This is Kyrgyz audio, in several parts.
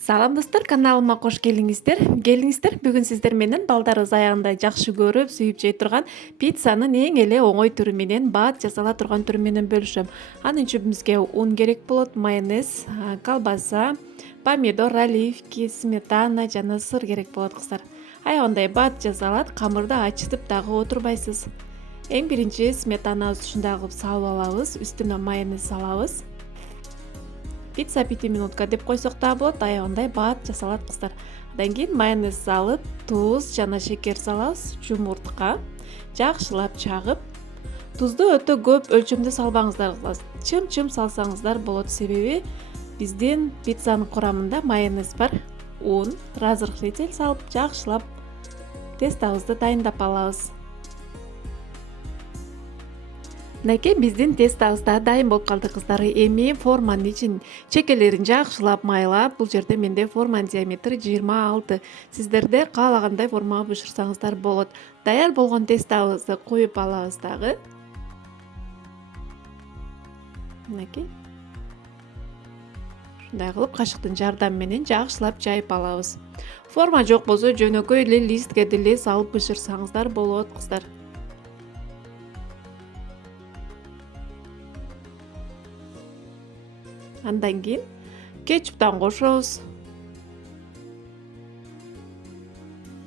Салам достор, каналыма кош келиңиздер. Бүгүн сиздер менен балдарыбыз аягында жакшы көрүп, сүйүп жей турган пиццанын эң эле оңой түрү менен, баат жасала турган түрү менен бөлүшөм. Анын үчүн бизге ун керек болот, майонез, колбаса, помидор, оливки, сметана жана сыр керек болот кыздар. Аябандай баат жасалат, камырды ачытып дагы отурбайсыз. Эң биринчи сметанабызды ушундай кылып салып алабыз, үстүнө майонез салабыз. Пицца 5 минутка деп койсок да болот, аябандай баат жасалат кыздар. Андан кийин майонез салып, туз жана шекер салабыз, жумуртка жакшылап чагып, тузду өтө көп өлчөмдө салбаңыздар кыздар. Чым-чым салсаңыздар болот, себеби биздин пиццанын курамында майонез бар. Un, разрыхлитель салып, жакшылап тестабызды дайындап алабыз. Мынакей биздин тестабыз да дайын болуп калды кыздар. Эми форманын ичин чекелерин жакшылап майлап, бул жерде менде форманын диаметри 26. Сиздерде каалагандай формага бышырсаңыздар болот. Даяр болгон тестабызды коюп алабыз дагы. Мынакей. Ушундай кылып кашыктын жардамы менен жакшылап жайып алабыз. Форма жок болсо жөнөкөй эле листке деле салып бышырсаңыздар болот кыздар. Андан кийин кетчуптан кошобуз.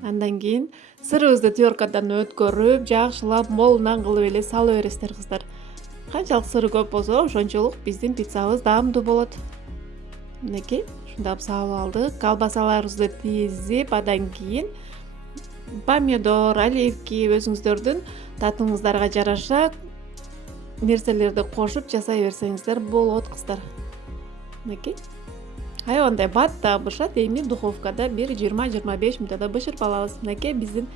Андан кийин сырыбызды теркадан өткөрүп, жакшылап молунан кылып эле сала бересиздер кыздар. Канчалык сыры көп болсо, ошончолук биздин пиццабыз даамдуу болот. Мынакей, ушундай салып алдык. Колбасаларыбызды тийизип, андан кийин помидор, оливки өзүңүздөрдүн татымыңыздарга жараша нерселерди кошуп жасай берсеңиздер болот кыздар. Мынакей. Аябандай баат да бышат. Эми духовкада бир 20-25 мүнөттө бышырып алабыз. Мынакей биздин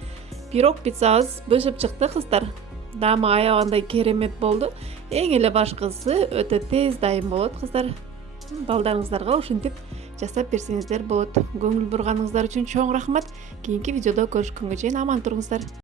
пирог пиццабыз бышып чыкты кыздар. Даамы аябандай керемет болду. Эң эле башкысы өтө тез дайын болот кыздар. Балдарыңыздарга ушинтип жасап берсеңиздер болот. Көңүл бурганыңыздар үчүн чоң рахмат. Кийинки видеодо көрүшкөнгө чейин аман туруңуздар.